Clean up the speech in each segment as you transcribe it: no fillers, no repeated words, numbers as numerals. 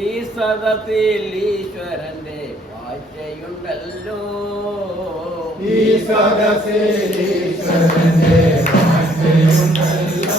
ഈ സദത്തിൽ ഈശ്വരന്റെ വാഴ്ചയുണ്ടല്ലോ. ഈ സദത്തിൽ ഈശ്വരന്റെ വാഴ്ചയുണ്ടല്ലോ.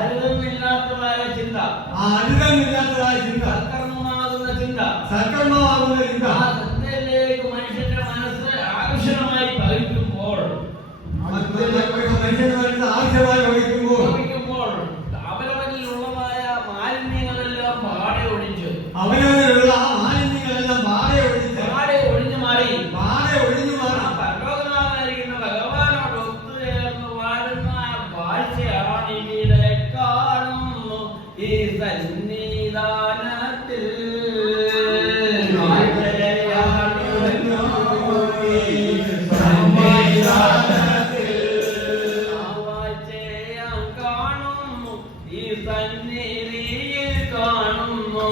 അരുതമില്ലാത്തതായ ചിന്ത, സൽക്കർമ്മമാകുന്ന ചിന്ത മനുഷ്യന്റെ മനസ്സ് ആകർഷണമായി ഭവിക്കുമ്പോൾ അവനവനിലുള്ളതായ മാലിന്യങ്ങളെല്ലാം പാടെ ഒഴിഞ്ഞ് ഒഴിഞ്ഞു മാറി പരലോകനായിരിക്കുന്ന ഭഗവാനോട് ഒത്തുചേർന്ന് വാഴുന്ന വാഴ്ചയാണ് ഇവിടെ കാണുന്നു ഈ സന്നിധാനത്തിൽ. കാണുന്നു ഈ സന്നിധിയിൽ കാണുന്നു.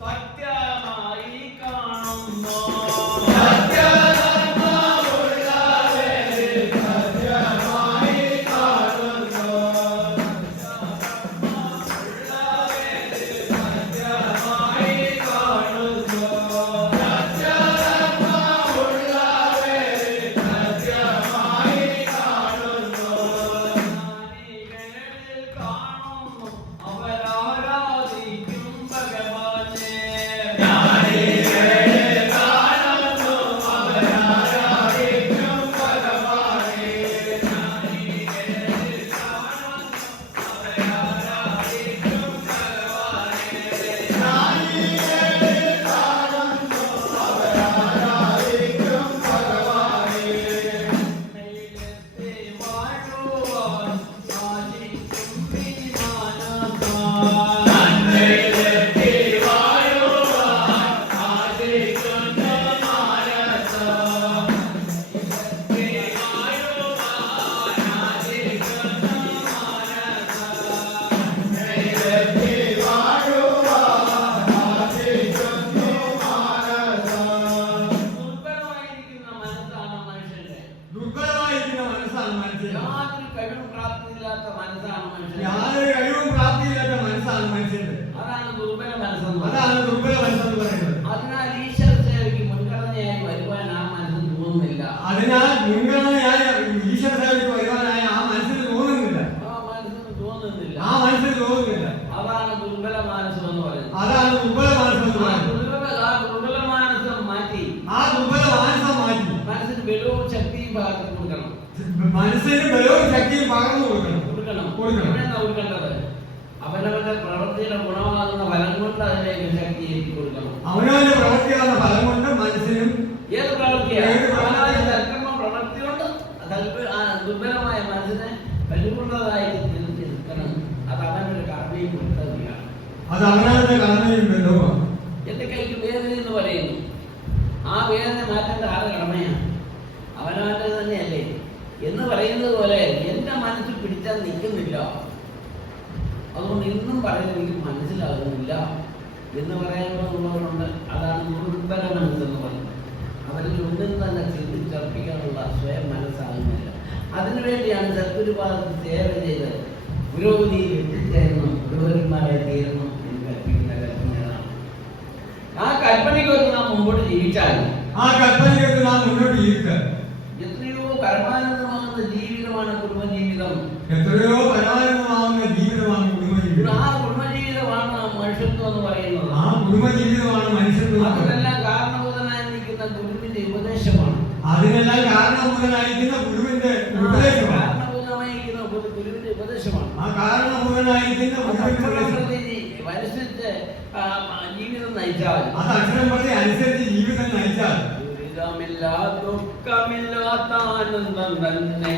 സത്യമായി കാണുന്നു. അതിനാൽ മുൻഗണനയായ ഈശ്വര സേവയ്ക്ക് വരുവാനായ ആ മനസ്സിന് തോന്നുന്നില്ല. ആ മനസ്സിന് തോന്നുന്നില്ല. അതാണ് ദുർബല മനസ്സം എന്ന് പറയുന്നത്. അതാണ് ദുർബല മനസ്സം എന്ന് പറയുന്നത്. ദുർബല മാനസം മാറ്റി ആ ദുർബല മാനസം മാറ്റി മനസ്സിന് ബലവും ശക്തിയും പകർന്നു കൊടുക്കണം. മനസ്സിന് ബലവും ശക്തിയും പകർന്നു കൊടുക്കണം. കൊടുക്കേണ്ടത് അവനവന്റെ പ്രവൃത്തിയുടെ ഗുണമാകുന്ന ഫലം കൊണ്ട് അതിലേക്ക് ശക്തി എത്തി കൊടുക്കണം. അവനവന്റെ പ്രവൃത്തിയാകുന്ന ഫലം കൊണ്ട് മനസ്സിനും ഏത് പ്രവൃത്തിയാണ് അവനവന്റെ സൽക്കർമ്മ പ്രവൃത്തി കൊണ്ട് ദുർബലമായ മനസ്സിനെ പരിപൂർണതായി നിൽക്കണം. അത് അവനൊരു കർമ്മയും കർത്തവ്യമാണ്. അത് അവനവന്റെ കർമ്മയും ബന്ധവുമാണ്. എന്റെ കൈക്ക് വേദന എന്ന് പറയുന്നു. ആ വേദന മാറ്റേണ്ട ആറ് കടമയാണ്. അവനവന്റെ തന്നെയല്ലേ എന്ന് പറയുന്നത് പോലെ എന്റെ മനസ്സ് പിടിച്ചാൽ നിൽക്കുന്നില്ല, അതുകൊണ്ട് ഇന്നും പറയുന്നത് എനിക്ക് മനസ്സിലാകുന്നില്ല എന്ന് പറയാനുള്ളവരുണ്ട്. അതാണ് ദുർബല മനസ്സെന്ന് പറയുന്നത്. അവരിൽ ഒന്നും തന്നെ ചിന്തിച്ചർപ്പിക്കാനുള്ള സ്വയം മനസ്സാകുന്നില്ല. അതിനുവേണ്ടിയാണ് സദ്ഗുരുപാദത്തിൽ സേവ ചെയ്ത് പുരോഗതിയിൽ എത്തിച്ചേർന്നു ഗുരുവന്മാരെ തീർന്നു എന്ന് കൽപ്പിക്കുന്ന കൽപ്പനയാണ്. ആ കൽപ്പനയ്ക്കൊക്കെ നാം മുമ്പോട്ട് ജീവിച്ചാൽ എത്രയോ പരമാനന്ദമാകുന്ന ജീവിതമാണ് കുടുംബജീവിതം. എത്രയോ പരമാനന്ദമാകുന്ന ജീവിതമാണ് കുടുംബജീവിതം. ആ കുടുംബജീവിതമാണ് മനുഷ്യത്വം എന്ന് പറയുന്നത്. ആ കുടുംബജീവിതമാണ് മനുഷ്യത്വം. അതിനെല്ലാം കാരണഭൂതനായിരിക്കുന്ന ഗുരുവിന്റെ ഉപദേശമാണ്. അതിനെല്ലാം കാരണഭൂതനായിരിക്കുന്ന ഗുരുവിന്റെ ഉപദേശമാണ്. കാരണഭൂതമായിരിക്കുന്ന ഗുരുവിന്റെ ഉപദേശമാണ്. ആ കാരണഭൂതനായിരിക്കുന്ന അനുസരിച്ച് ജീവിതം നയിച്ചാൽ, അത് അക്ഷരം പറഞ്ഞ് അനുസരിച്ച് ജീവിതം നയിച്ചാൽ ദുഃഖമില്ലാത്ത ആനന്ദം തന്നെ.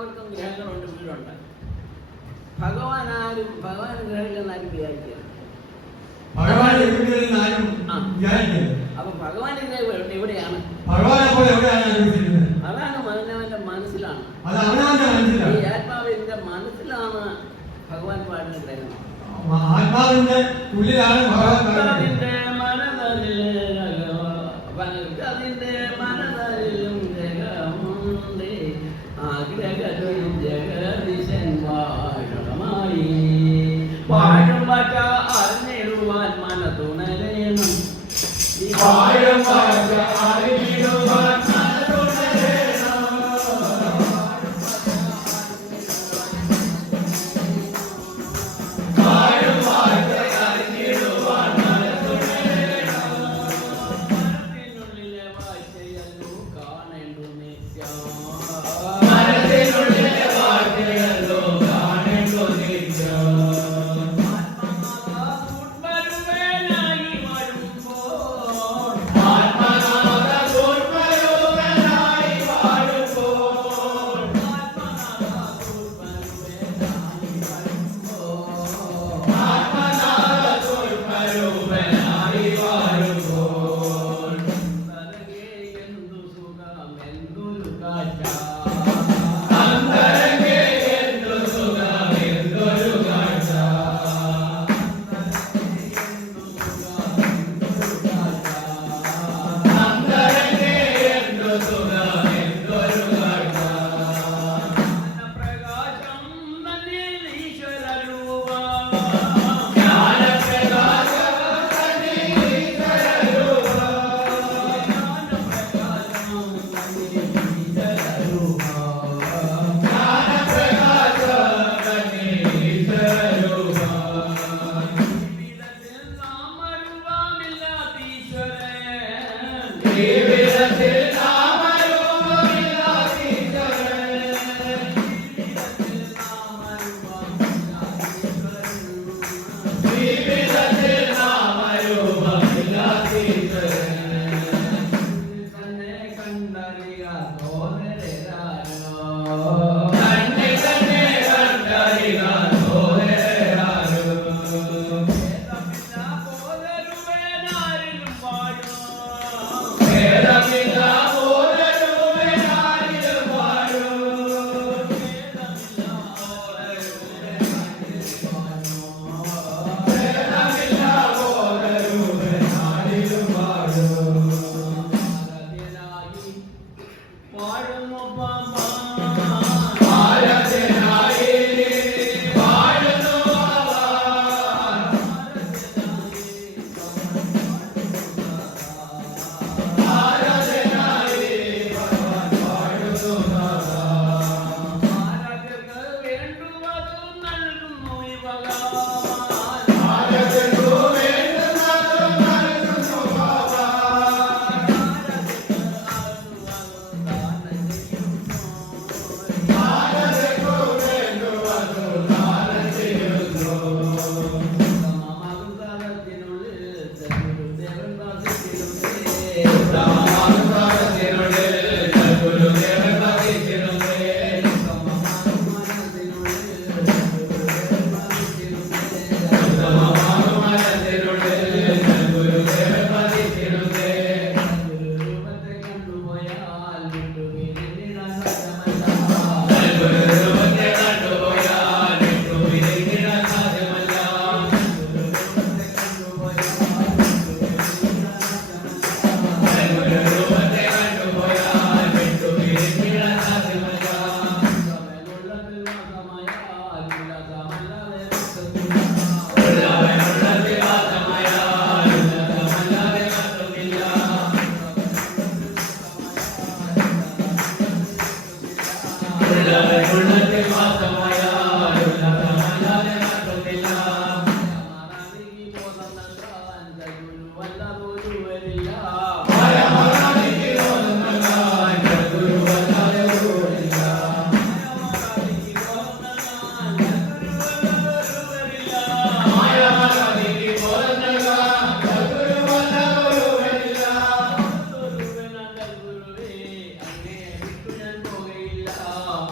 എല്ലാവർക്കും ഗ്രഹങ്ങളുണ്ട്, വീടുണ്ട്. ഭഗവാൻ ഗ്രഹമില്ലെന്നാരും വിചാരിക്കുക. അപ്പൊ ഭഗവാന്റെ ഗ്രഹം എവിടെയാണ്? അതാണ് അവനവന്റെ മനസ്സിലാണ്. ഈ ആത്മാവിന്റെ മനസ്സിലാണ് ഭഗവാൻ പാടുന്ന ഗ്രഹം. ആത്മാവിന്റെ ഉള്ളിലാണ് ഭഗവാന്റെ അതിന്റെ മനതരിലും ജഗമുണ്ട്. ആഗ്രഹത്തിലും ജഗദീശൻ വാഴമായി വാഴും വാച അറിഞ്ഞിടുവാൻ മനതുണരേണം. വാഴും വാച അറിഞ്ഞിടുവാൻ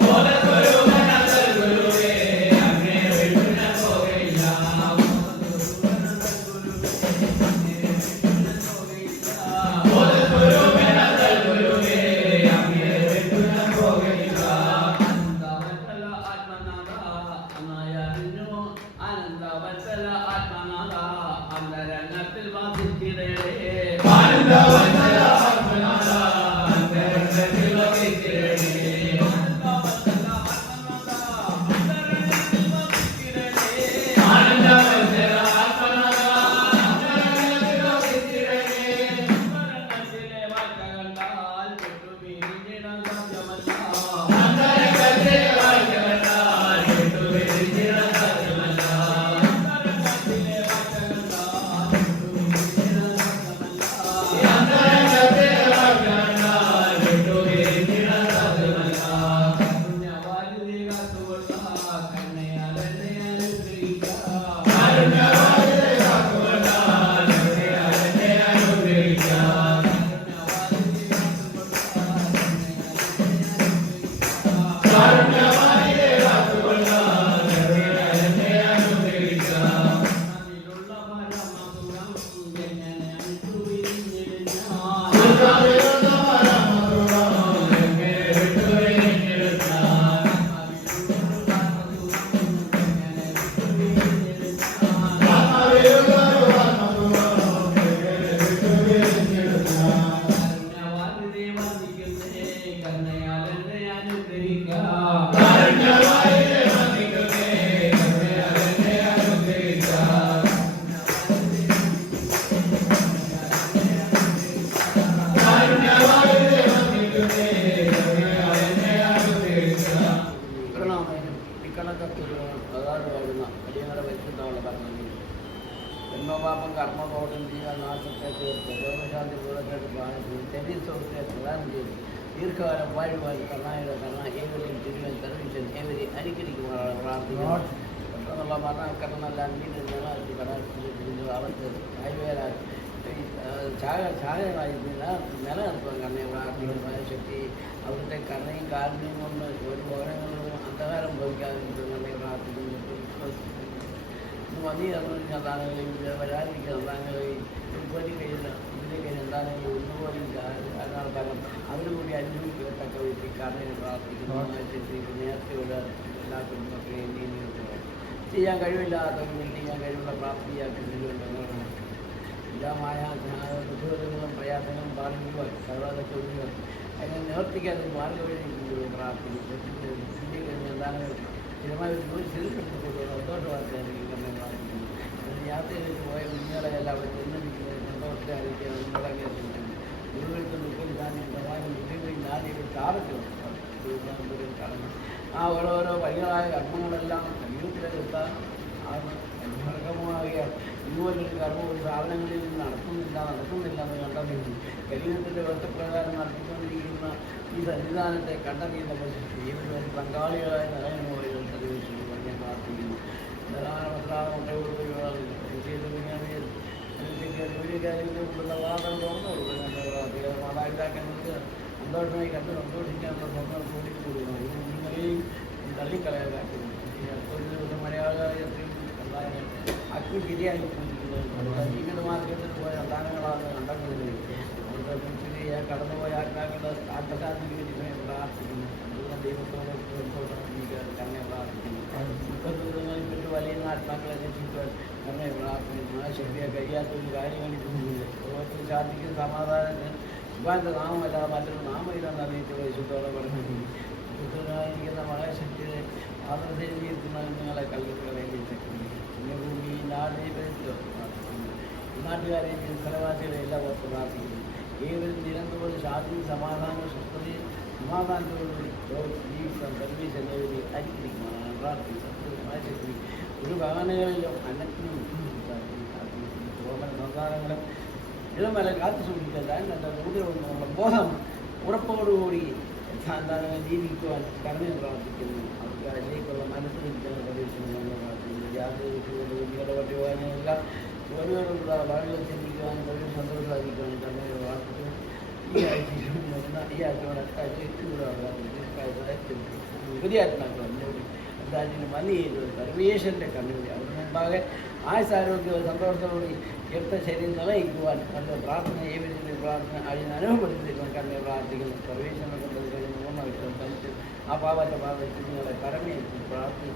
Hola, ജന്മപാപം കർമ്മബോധം ചെയ്യാൻ നാശത്തെ തീർത്ത് രോഗശാന്തി പൂർണ്ണമായിട്ട് പാലിച്ചു തെരീസ്വത്തെ പ്രദാനം ചെയ്തു ദീർഘകാലം വാഴുവാൻ കർണായുടെ കർണ ഏവരെയും തിരുവൻ സർവീശൻ ഏവരെ അനുകരിക്കുവാനാണ് പ്രാർത്ഥിക്കുന്നത് പെട്ടെന്നുള്ള മരണക്കർണമെല്ലാം അന്യത്തിൽ നിലനിർത്തി കടാക്ഷി അവർക്ക് ആയുവേല ഛായകളായി നിലനിർത്തുവാൻ കർണയെ പ്രാർത്ഥിക്കുന്നതായ ശക്തി അവിടുത്തെ കർണയും കാരുണ്യം കൊണ്ട് ഒരു ഭവനങ്ങളിലും അന്ധകാരം ഭവിക്കാതിരിക്കുന്ന കർണയെ പ്രാർത്ഥിക്കുന്നു മതി എന്താണെങ്കിലും വരാതിരിക്കുന്ന എന്താണെങ്കിലും ഉൾപ്പെടുത്തി കഴിയുന്ന ഇതിലേക്ക് എന്താണെങ്കിലും ഒന്നുപോലെ കാരണം അവരും കൂടി അനുഭവിക്കത്തക്ക വ്യക്തി കാരണം പ്രാർത്ഥിക്കുന്നു നേരത്തെയുള്ള എല്ലാ കുടുംബത്തിലെയും ചെയ്യാൻ കഴിവില്ലാത്തവരും ചെയ്യാൻ കഴിവുള്ള പ്രാപ്തിയാക്കുന്നുണ്ടെന്നാണ് എല്ലാമായ ബുദ്ധിമുട്ടുകളും പ്രയാസങ്ങളും പാലിക്കുവാൻ സർവ്വതൊക്കെ ഒഴിവാൻ അതിനെ നിവർത്തിക്കാൻ മാർഗവഴി പ്രാർത്ഥിക്കും എന്താണ് സ്ഥിരമായ ഒരു ജോലി സ്ഥിരപ്പെടുത്തിക്കൊണ്ട് സന്തോഷവാർത്തയായിരിക്കും നമ്മൾ പ്രാർത്ഥിക്കുന്നു യാത്രയിലേക്ക് പോയ കുഞ്ഞുങ്ങളെല്ലാം അവിടെ ചെന്നിരിക്കുന്നത് സന്തോഷത്തെ അറിയിക്കാൻ മുടങ്ങിയ ഗുരുവെടുത്ത് മുക്കിൽ സാധിക്കുന്നതായും ഗുരുവിൽ നാടിയുടെ താപത്തിലുണ്ട് കാണുന്നു ആ ഓരോരോ വലിയതായ കർമ്മങ്ങളെല്ലാം ജീവിതത്തിലെത്താൻ മാർഗമായ ഇതുപോലൊരു കർമ്മം ഒരു സ്ഥാപനങ്ങളിൽ നിന്ന് നടക്കുന്നില്ല എന്ന് കണ്ടറിയുന്നു ശരീരത്തിൻ്റെ വ്യവസ്ഥപ്രകാരം നടത്തിക്കൊണ്ടിരിക്കുന്ന ഈ സന്നിധാനത്തെ കണ്ടറിയുന്ന ജീവിതത്തിൽ പങ്കാളികളായ നിലനിന്നുപോയി ഞാൻ പ്രാർത്ഥിക്കുന്നു ജോലിക്കാരിലുള്ള വാദം തുറന്നു കൊടുക്കുക മാതാപിതാക്കൾക്ക് സന്തോഷമായി കണ്ട് സന്തോഷിക്കാനുള്ള സ്വന്തം കൂടിക്കൊടുക്കണം ഇത് നിങ്ങളെയും തള്ളിക്കളയാൻ കാട്ടുന്നു ഒരു ദിവസം മലയാളികളെയും അഗ്നിക്കിരയായി ജീവിത മാർഗത്തിൽ പോയ സന്താനങ്ങളാണ് കണ്ടെത്തുന്നത് കടന്നുപോയ ആത്മാക്കളുടെ ആത്മശാന്തിക്ക് വേണ്ടി പ്രാർത്ഥിക്കുന്നു ദൈവത്തോടെ തന്നെ പ്രാർത്ഥിക്കുന്നു ദുഃഖദുരിതങ്ങളിൽ വലിയ ആത്മാക്കളെ രക്ഷിക്കാൻ തന്നെ പ്രാർത്ഥിക്കുന്നു ആ ശക്തിയെ കഴിയാത്തൊരു കാര്യങ്ങളിക്കുന്നില്ല ലോകത്തിൽ ശാന്തിക്കും സമാധാനത്തിന് സുഖാന്റെ നാമമല്ലാതെ മറ്റൊരു നാമമില്ലെന്ന് അറിയിച്ചുള്ള വിശുദ്ധോടെ പറഞ്ഞിരിക്കുന്നു വിശുദ്ധനായിരിക്കുന്ന മഹാശക്തിയെ ആദർശീകരിക്കുന്ന നിങ്ങളെ കല്ലുകളെ ഭൂമി നാടിനെ പരിസ്ഥിതി പ്രാർത്ഥിക്കുന്നു നാട്ടുകാരെയും സ്ഥലവാസികളെ എല്ലാം ഓർത്ത് പ്രാർത്ഥിക്കുന്നു ഏവരും നിരന്തരം ശാന്തി സമാധാന സ്വസ്ഥതയും സമാധാനത്തോടുകൂടി ജീവിക്കാൻ സർവീസ് എന്നിവരെ അനുകരിക്കുന്നതാണ് പ്രാർത്ഥിക്കുന്നത് ശക്തി ഒരു ഭവനങ്ങളിലും അന്നത്തിനും സന്താനങ്ങളും ഇളമല കാത്തു സൂക്ഷിക്കാൻ എൻ്റെ കൂടുതലുള്ള ബോധം ഉറപ്പോടുകൂടി സന്താനങ്ങൾ ജീവിക്കുവാൻ കടന്നു പ്രാർത്ഥിക്കുന്നു അവർക്ക് അതിലേക്കുള്ള മനസ്സിലിരിക്കുന്ന പ്രദേശങ്ങൾ പ്രാർത്ഥിക്കുന്നു യാതൊരു പറ്റുവാനുള്ള ഓരോരുള്ള വളരെ ചിന്തിക്കുവാനും വളരെ സന്തോഷമായിരിക്കുവാനും കടന്നു പ്രാർത്ഥിക്കുന്നു ഈ ആഴ്ചയിലും ഈ ആഴ്ചയോടെ പുതിയ ആത്മാക്കൾ എന്തായാലും മതി ചെയ്തത് സർവേശ്വരൻ്റെ കണ്ണുകൂടി അതിന് മുമ്പാകെ ആയുസാരോഗ്യവും സന്തോഷത്തോടുകൂടി എടുത്ത ശരീരം നിലയിക്കുവാൻ നല്ല പ്രാർത്ഥന ഏവരുടെ പ്രാർത്ഥന അതിന് അനുഭവപ്പെടുത്തിയിരിക്കാൻ കണ്ണെ പ്രാർത്ഥിക്കുന്നു സർവേശ്വരനെ കൊണ്ടത് കഴിഞ്ഞ് 3 വർഷം കഴിച്ച് ആ പാവത്തെ പാവത്തെ നിങ്ങളെ കരമേറ്റി പ്രാർത്ഥിച്ച്